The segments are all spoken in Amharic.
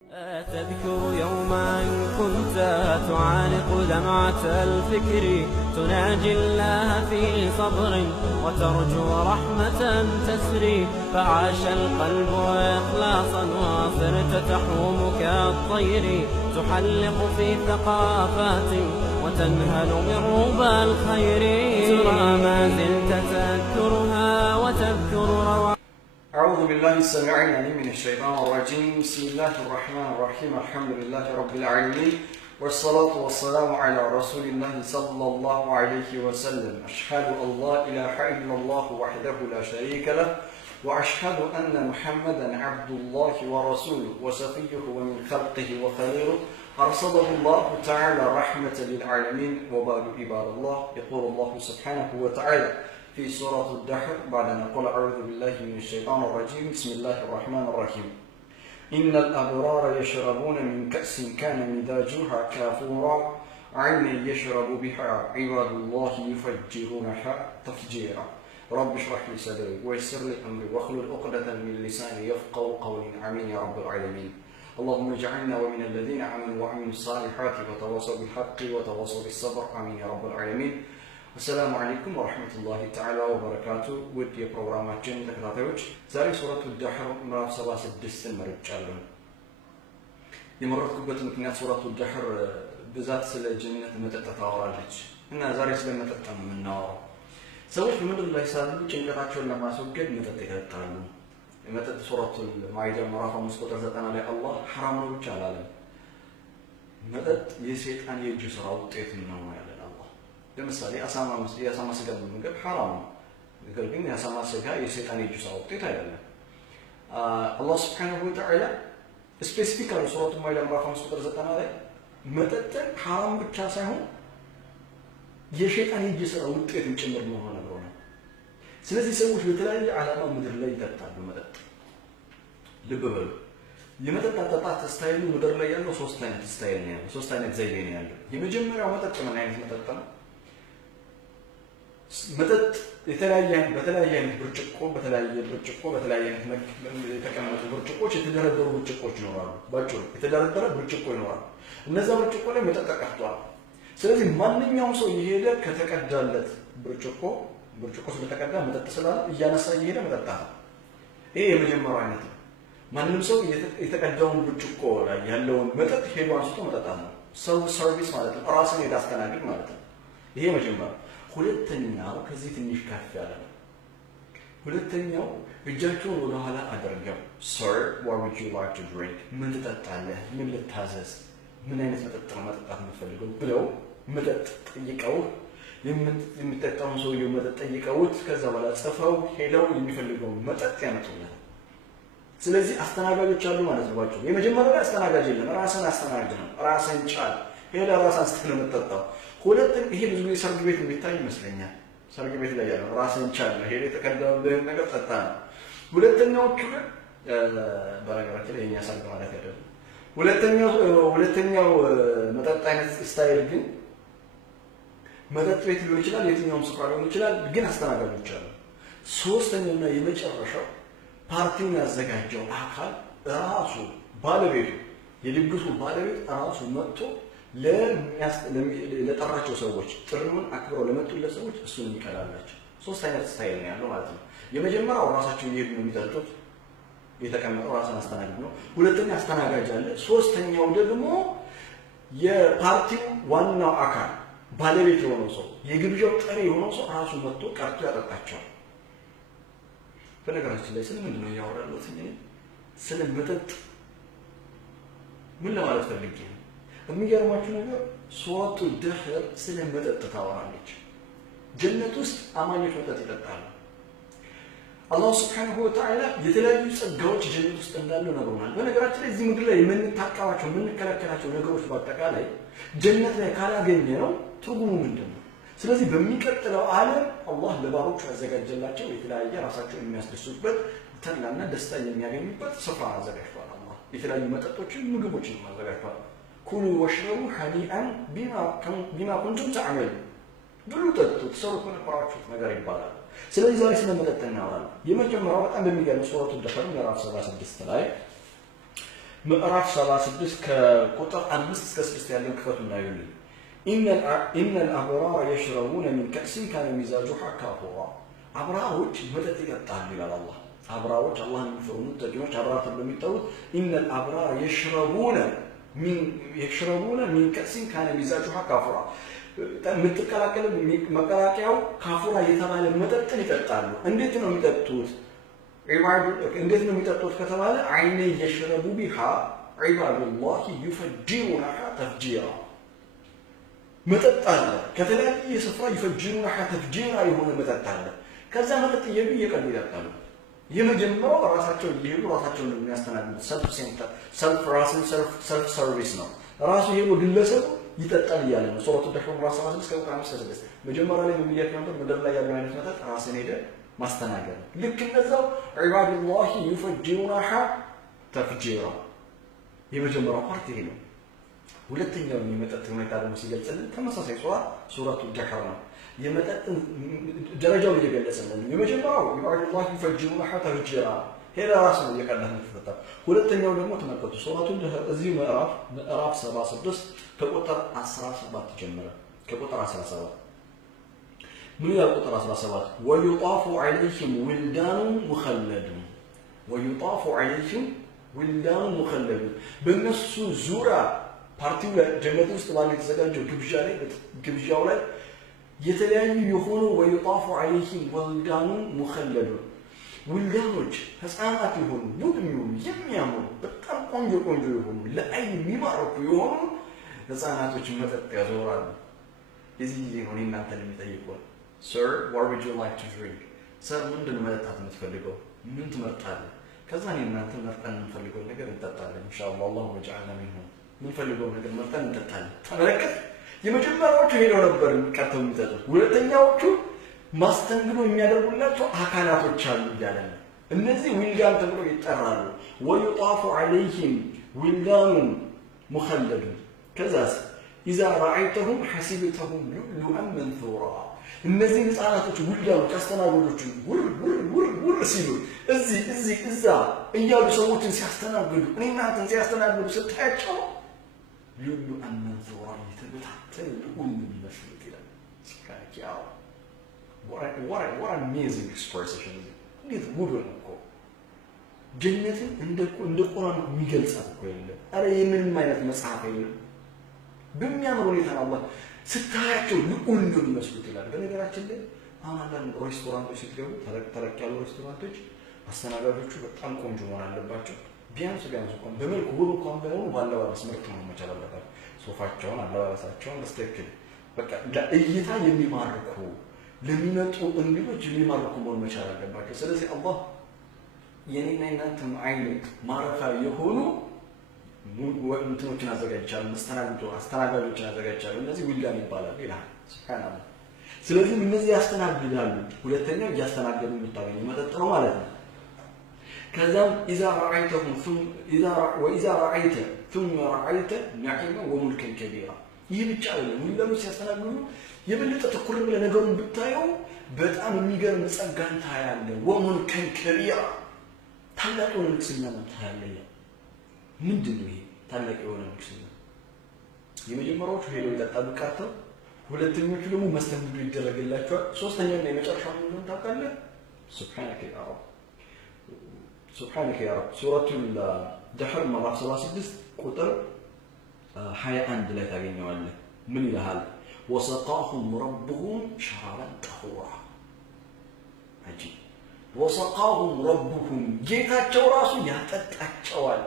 تذكر يوما كنت تعانق دمعة الفكر تناجي الله في صبر وترجو رحمة تسري فعاش القلب إخلاصا وصرت تحوم كالطير تحلق في ثقافات وتنهل من ربى الخير ترى ما زلت تذكرها وتذكر رواحها. أعوذ بالله السميع العليم من الشيطان الرجيم. بسم الله الرحمن الرحيم. الحمد لله رب العالمين والصلاة والسلام على رسول الله صلى الله عليه وسلم. أشهد أن لا إله إلا الله وحده لا شريك له وأشهد أن محمدا عبد الله ورسوله وصفيه ومن خلقه وخليله أرسله الله تعالى رحمة للعالمين وبعد عباد الله. يقول الله سبحانه وتعالى في سورة الدحر بعد أن نقول أعوذ بالله من الشيطان الرجيم. بسم الله الرحمن الرحيم. إن الأبرار يشربون من كأس كان مزاجها كافورا عينا يشرب بها عباد الله يفجرونها تفجيرا. رب اشرح لي صدري ويسر لي أمري واحلل عقدة من لساني يفقهوا قولي. آمين يا رب العالمين. اللهم اجعلنا ومن الذين آمنوا وعملوا الصالحات وتواصوا بالحق وتواصوا بالصبر. آمين يا رب العالمين. السلام عليكم ورحمة الله تعالى وبركاته. ውድ የፕሮግራማችን ተከታታዮች ዛሬ ሱረቱ ዳህር ምዕራፍ 76 መርጫለሁ። የመረጥኩበት ምክንያት ሱረቱ ዳህር ብዛት ስለ ጀነት መጠጥ ታወራለች እና ዛሬ ስለ መጠጥ ነው የምናወራው። ሰዎች በምድር ላይ ሳሉ ጭንቀታቸውን ለማስወገድ መጠጥ ይጠጣሉ። የመጠጥ ሱረቱል ማኢዳ ምዕራፍ 5 ቁጥር 90 ላይ አላህ ሐራም ነው ብቻ አላለም። መጠጥ የሰይጣን የእጅ ስራ ውጤት ነው ያለ። ለምሳሌ የአሳማ ስጋ መመገብ ሐራም ነው። ነገር ግን የአሳማ ስጋ የሰይጣን የእጅ ስራ ውጤት አይደለም። አላህ ሱብሓነሁ ወተዓላ ስፔሲፊካሊ ሱረቱ ማኢዳ ምዕራፍ 5 ቁጥር 90 ላይ መጠጥን ሐራም ብቻ ሳይሆን የሸይጣን የእጅ ስራ ውጤት ጭምር መሆኑን ነግሮናል። ስለዚህ ሰዎች በተለያየ ዓላማ ምድር ላይ ይጠጣሉ መጠጥ። ልብ በሉ፣ የመጠጥ አጠጣጥ ስታይሉ ምድር ላይ ያለው ሶስት አይነት ስታይል ነው ያለው፣ ሶስት አይነት ዘይቤ ነው ያለው። የመጀመሪያው መጠጥ ምን አይነት መጠጥ ነው? መጠጥ በተለያየ አይነት ብርጭቆ በተለያየ አይነት የተቀመጡ ብርጭቆች የተደረደሩ ብርጭቆች ይኖራሉ። ባጭሩ የተደረደረ ብርጭቆ ይኖራል። እነዛ ብርጭቆ ላይ መጠጥ ተቀድቷል። ስለዚህ ማንኛውም ሰው እየሄደ ከተቀዳለት ብርጭቆ ስለተቀዳ መጠጥ ስላለ እያነሳ እየሄደ መጠጣት ነው። ይሄ የመጀመሪያው አይነት ነው። ማንም ሰው የተቀዳውን ብርጭቆ ላይ ያለውን መጠጥ ሄዶ አንስቶ መጠጣት ነው። ሰው ሰርቪስ ማለት ነው። ራስን ሄዳ አስተናግድ ማለት ነው። ይሄ መጀመሪያው። ሁለተኛው ከዚህ ትንሽ ከፍ ያለ ነው። ሁለተኛው እጃቸውን ወደ ኋላ አድርገው sir what would you like to drink? ምን ትጠጣለህ? ምን ልታዘዝ? ምን አይነት መጠጥ ነው መጠጣት የምትፈልገው ብለው መጠጥ ጠይቀው የሚጠጣውን ሰውየው መጠጥ ጠይቀውት ከዛ በኋላ ጽፈው ሄደው የሚፈልገውን መጠጥ ያመጡልናል። ስለዚህ አስተናጋጆች አሉ ማለት ነው። ባጭሩ የመጀመሪያው ላይ አስተናጋጅ የለም። ራስን አስተናግድ ነው። ራስን ቻል። ሄደ ራስን አስተናግድ ነው የምትጠጣው። ሁለተኛ ይሄ ብዙ ጊዜ ሰርግ ቤት የሚታይ ይመስለኛል። ሰርግ ቤት ላይ ያለው ራስን ቻል ነው። ሄደ የተቀዳውን ነገር ጠጣ ነው። ሁለተኛዎቹ ግን በነገራችን ላይ የኛ ሰርግ ማለት አይደለም። ሁለተኛው መጠጥ አይነት ስታይል ግን መጠጥ ቤት ሊሆን ይችላል፣ የትኛውም ስፍራ ሊሆን ይችላል፣ ግን አስተናጋጆች አሉ። ሶስተኛውና የመጨረሻው ፓርቲውን ያዘጋጀው አካል ራሱ ባለቤቱ የድግሱ ባለቤት ራሱ መጥቶ ለጠራቸው ሰዎች ጥሪውን አክብረው ለመጡለት ሰዎች እሱን የሚቀዳላቸው። ሶስት አይነት ስታይል ነው ያለው ማለት ነው። የመጀመሪያው ራሳቸው እየሄዱ ነው የሚጠጡት፣ የተቀመጠው ራስን አስተናጋጅ ነው። ሁለተኛ አስተናጋጅ አለ። ሶስተኛው ደግሞ የፓርቲው ዋናው አካል ባለቤት የሆነው ሰው፣ የግብዣው ጠሪ የሆነው ሰው ራሱ መጥቶ ቀርቶ ያጠጣቸዋል። በነገራችን ላይ ስለምንድን ነው ያወራሉት? ስለ መጠጥ ምን ለማለት ፈልጌ ነው? የሚገርማችሁ ነገር ሱረቱ ዳህር ስለ መጠጥ ታወራለች። ጀነት ውስጥ አማኞች መጠጥ ይጠጣሉ። አላህ ሱብሓነሁ ወተዓላ የተለያዩ ጸጋዎች ጀነት ውስጥ እንዳሉ ነግሮናል። በነገራችን ላይ እዚህ ምድር ላይ የምንታቀባቸው የምንከለከላቸው ነገሮች በአጠቃላይ ጀነት ላይ ካላገኘ ነው ትርጉሙ ምንድን ነው? ስለዚህ በሚቀጥለው ዓለም አላህ ለባሮቹ ያዘጋጀላቸው የተለያየ ራሳቸውን የሚያስደስቱበት ተድላና ደስታ የሚያገኙበት ስፍራ አዘጋጅቷል። አላህ የተለያዩ መጠጦችን ምግቦችን አዘጋጅቷል። ኩሉ ወሽረቡ ሀኒአን ቢማ ኩንቱም ተዕመሉ፣ ብሉ ጠጡ ትሰሩት በነበራችሁት ነገር ይባላል። ስለዚህ ዛሬ ስለ መጠጥ እናወራለን። የመጀመሪያው በጣም በሚገርም ሱረቱ ዳህር ምዕራፍ 76 ላይ ምዕራፍ 76 ከቁጥር 5 እስከ 6 ያለው ክፈቱ እና ይሉኝ ኢነ الأبرار يشربون من كأس كان مزاجها كافورا አብራሮች መጠጥ ይጠጣሉ ይላል አላህ አብራሮች አላህን የሚፈሩ ሙተቂኖች አብራር ተብለው የሚጠሩት ኢነ الأبرار يشربون من كأس كان مزاجها كافورا ምትቀላቀለ መቀላቀያው ካፉራ የተባለ መጠጥን ይጠጣሉ እንዴት ነው የሚጠጡት እንዴት ነው የሚጠጡት ከተባለ አይነ يشرب بها عباد الله يفجرونها تفجيرا መጠጥ አለ ከተለያየ ስፍራ يفجرونها تفجيرا የሆነ መጠጥ አለ ከዛ መጠጥ እየቀዱ ይጠጣሉ የመጀመሪያው ራሳቸው ይሄዱ ራሳቸውን የሚያስተናግዱ ሰልፍ ሰርቪስ ነው ራሱ ይሄው ግለሰብ ይጠጣል ይያለ ነው ሱረቱ ዳህር ምዕራፍ 76 ከቁጥር 5 እስከ 6 መጀመሪያ ላይ በሚያክ ነበር ምድር ላይ ያለው አይነት መጠጥ ራስን ሄደ ማስተናገድ ልክ እንደዛው عباد الله يفجرونها تفجيرا የመጀመሪያው ፓርት ይሄ ነው ሁለተኛው የመጠጥ ሁኔታ ደግሞ ሲገልጽልን ተመሳሳይ ሱረቱ ዳህር ነው የመጠጥ ደረጃው እየገለጸልን የመጀመሪያው عباد الله يفجرونها تفجيرا ሄዳ ራስ ነው የቀዳህ ተፈታ ሁለተኛው ደግሞ ተመልከቱ ሱረቱ እዚህ ምዕራፍ 76 ከቁጥር 17 ጀምረ ከቁጥር 17 ምን ይላል ቁጥር 17 ويطاف عليهم ولدان مخلدون ويطاف عليهم ولدان مخلدون በእነሱ ዙሪያ ፓርቲው ላይ ጀነት ውስጥ ባለ የተዘጋጀው ግብዣው ላይ የተለያዩ የሆኑ ويطاف عليهم ولدان مخلدون ውልዳኖች ህፃናት የሆኑ ውብ የሚሆኑ የሚያምሩ በጣም ቆንጆ የሆኑ ለአይን የሚማርኩ የሆኑ ህፃናቶች መጠጥ ያዞራሉ እዚህ ጊዜ ነው እናንተን የሚጠይቁት sir what would you like to drink sir ምንድን መጠጣት የምትፈልገው ምን ትመርጣለህ ከዛ እናንተን መርጠን የምንፈልገው ነገር እንጠጣለን ኢንሻአላህ አላህ ወጀዐና ሚንሁም የምንፈልገው ነገር መርጠን እንጠጣለን ተመለከት የመጀመሪያዎቹ ሄደው ነበር ቀርተው የሚጠጡት ሁለተኛዎቹ ማስተንግዶ የሚያደርጉላቸው አካላቶች አሉ ይላል እነዚህ ዊልዳን ተብሎ ይጠራሉ ويطاف عليهم ولدان مخلدون ከዛስ اذا رايتهم حسبتهم لؤلؤا منثورا እነዚህ ህፃናቶች ዊልዳኖች አስተናጋጆች ውር ሲሉ እዚህ እዛ እያሉ ሰዎችን ሲያስተናግዱ እናንተን ሲያስተናግዱ ስታያቸው لؤلؤا منثورا የተበታተነ ልዑል ይመስላል ይላል ስካኪያው what an amazing expression እንዴት ውብ ነው እኮ ጀነትን እንደ ቁርአን የሚገልጻት እኮ የለም አረ የምንም አይነት መጽሐፍ የለም በሚያምር ሁኔታ አላህ ስታያቸው ልዑል ነው የሚመስሉት ይላል በነገራችን ላይ አሁን አንዳንድ ሬስቶራንቶች ስትገቡ ተለቅ ያሉ ሬስቶራንቶች አስተናጋጆቹ በጣም ቆንጆ መሆን አለባቸው ቢያንስ እንኳን በመልኩ ውብ እንኳን ባይሆኑ ባለባበስ ምርጥ መሆን መቻል አለባቸው ሶፋቸውን አለባበሳቸውን በስተክል በቃ ለእይታ የሚማርኩ ለሚመጡ እንግዶች የሚማርኩ መሆን መቻል አለባቸው ስለዚህ አላህ የኔና እናንተ አይን ማረፊያ የሆኑ እንትኖችን አዘጋጅቻለሁ አስተናጋጆችን አዘጋጅቻለሁ እነዚህ ዊልዳን ይባላሉ ይላል ሱብሃንአላህ ስለዚህ እነዚህ ያስተናግዳሉ ሁለተኛው ያስተናግዱ የምታገኙ መጠጥ ነው ማለት ነው ከዛም اذا رايت ثم رايت نعيما وملكا كبيرا ይህ ብቻ አይደለም ዊልዳኖች ሲያስተናግዱ የበለጠ ተኩር ብለ ነገሩን ብታየው በጣም የሚገርም ጸጋን ታያለ وملكا كبيرا ታላቅ የሆነ ንግስና ነው ታያለ ምንድነው ይሄ ታላቅ የሆነ ንግስና የመጀመሪያዎቹ ሄደው ይጠጣሉ ካተው ሁለተኞቹ ደግሞ መስተንግዶ ይደረግላቸዋል ሶስተኛው እና የመጨረሻው ምንድነው ታውቃለህ سبحانك يا رب سورة الدحر مرة 76 ቁጥር 21 ላይ ታገኘዋለህ ምን ይላል وسقاهم ربهم شرابا طهورا አጂ وسقاهم ربهم ጌታቸው ራሱ ያጠጣቸዋል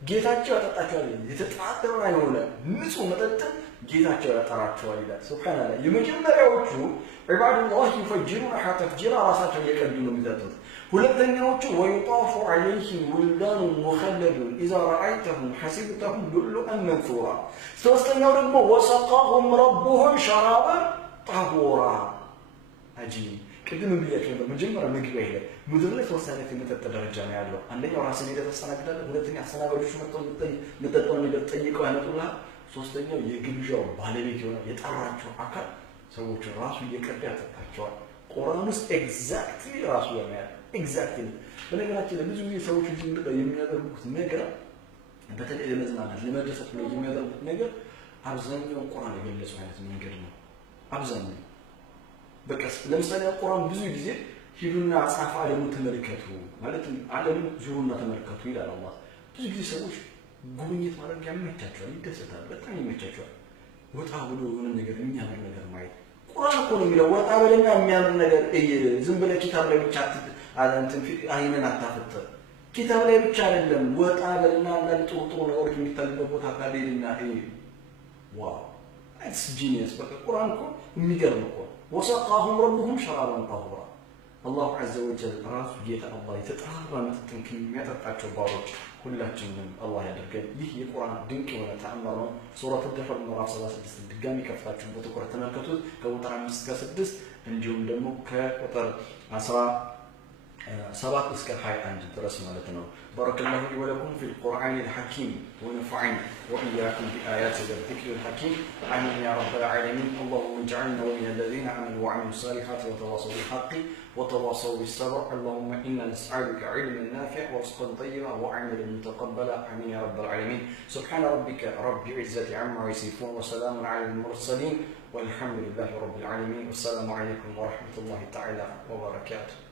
ጌታቸው ያጠጣቸዋል የተጣጣረ አይሆነ ንጹህ መጠጥ ጌታቸው ያጠራቸዋል ይላል ሱብሃንአላህ የመጀመሪያዎቹ عباد الله يفجرونها تفجيرا ራሳቸው እየቀዱ ነው የሚጠጡት ሁለተኛዎቹ ويطاف عليهم ولدان مخلدون اذا رايتهم حسبتهم لؤلؤا منثورا ሶስተኛው ደግሞ وسقاهم ربهم شرابا طهورا አጂ ቅድም ብያችሁ ነበር መጀመሪያ ምግብ አይደለም ምድር ላይ ተወሰነ የመጠጥ ደረጃ ነው ያለው አንደኛው ራስን ሄደ ተስተናግዳለህ ሁለተኛ አስተናጋጆች መጠጥ ነገር ጠይቀው ያመጡልሃል ሶስተኛው የግብዣው ባለቤት የሆነ የጠራቸው አካል ሰዎች ራሱ እየቀዳ ያጠጣቸዋል ቁርአን ውስጥ ኤግዛክትሊ ራሱ ያመያል ኤግዛክትሊ በነገራችን ላይ ብዙ ጊዜ ሰዎች የሚያደርጉት ነገር በተለይ ለመዝናናት ለመደሰት ነው የሚያደርጉት ነገር አብዛኛው ቁርአን የገለጸው አይነት መንገድ ነው። አብዛኛው በቃ ለምሳሌ ቁርአን ብዙ ጊዜ ሂዱና አጻፋ ዓለሙ ተመልከቱ ማለት ዓለሙ ዙሩና ተመልከቱ ይላል አላህ። ብዙ ጊዜ ሰዎች ጉብኝት ማድረግ ያመቻቸዋል፣ ይደሰታል፣ በጣም ይመቻቸዋል። ወጣ ብሎ የሆነ ነገር የሚያምር ነገር ማየት ቁርአን እኮ ነው የሚለው ወጣ ብለኛ የሚያምር ነገር ዝም ብለህ ኪታብ ላይ ብቻ አይነን አታፈጥር። ኪታብ ላይ ብቻ አይደለም ወጣ በልና አንዳንድ ጥሩ ጥሩ ነገሮች የሚታዩበት ቦታ ካለና ዋው it's genius በቃ ቁርአን እኮ የሚገርም እኮ ወሰቃሁም ረቡሁም ሸራበን ጠሁራ አላሁ ዐዘ ወጀል ራሱ ጌታ አላህ የተጣራ መጠጥን ከሚያጠጣቸው ባሮች ሁላችንም አላህ ያደርገን። ይህ የቁርአን ድንቅ የሆነ ተአምር ነው። ሱረቱ ደህር ምዕራፍ 76 ድጋሚ ከፍታችሁ በትኩረት ተመልከቱት ከቁጥር 5 እስከ 6 እንዲሁም ደግሞ ከቁጥር 17 እስከ 21 ድረስ ማለት ነው። بارك الله لي ولكم في القرآن الحكيم ونفعني وإياكم بآيات الذكر الحكيم آمين يا رب العالمين. اللهم اجعلنا ومن الذين آمنوا وعملوا الصالحات وتواصوا بالحق وتواصوا بالصبر. اللهم إنا نسألك علما نافعا ورزقا طيبا وعملا متقبلا آمين يا رب العالمين. سبحان ربك رب العزة عما يصفون وسلام على المرسلين والحمد لله رب العالمين. والسلام عليكم ورحمة الله تعالى وبركاته.